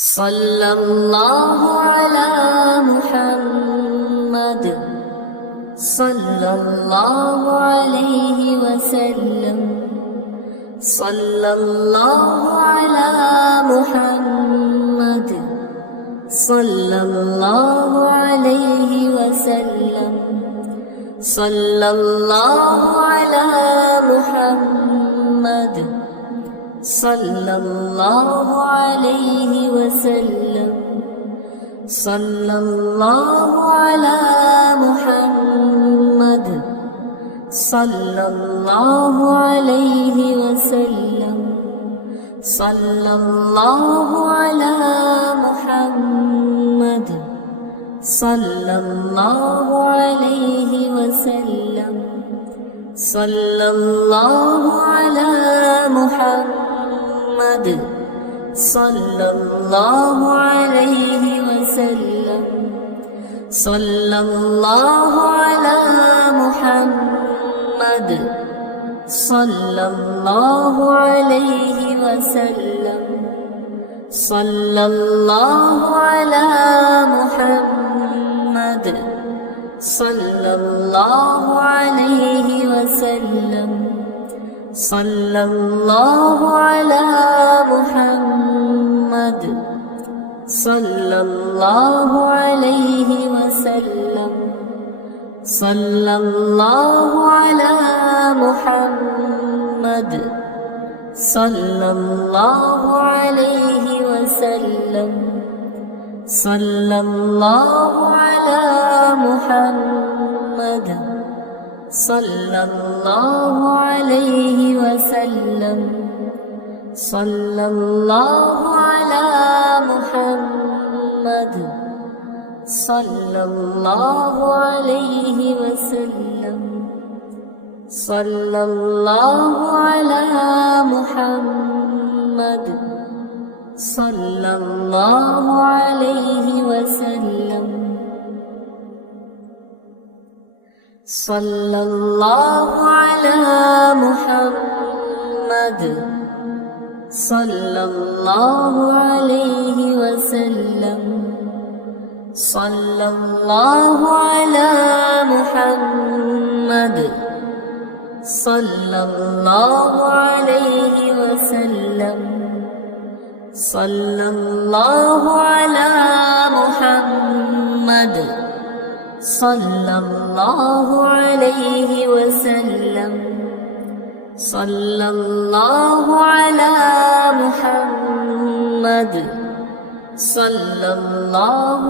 صلى الله على محمد صلى الله عليه وسلم. صلى الله على محمد صلى الله عليه وسلم. صلى الله على محمد صلى الله عليه وسلم. صلى الله على محمد صلى الله عليه وسلم. صلى الله على محمد صلى الله عليه وسلم. صلى الله على محمد صلى الله عليه وسلم. صلى الله على محمد صلى الله عليه وسلم. صلى الله على محمد صلى الله عليه وسلم. صلى الله على محمد صلى الله عليه وسلم. صلى الله على محمد صلى الله عليه وسلم. صلى الله على محمد صلى الله عليه وسلم. صلى الله على محمد صلى الله عليه وسلم. صلى الله على محمد صلى الله عليه وسلم. صلى الله على محمد صلى الله عليه وسلم. صلى الله على محمد صلى الله عليه وسلم. صلى الله على محمد صلى الله عليه وسلم. صلى الله على محمد صلى الله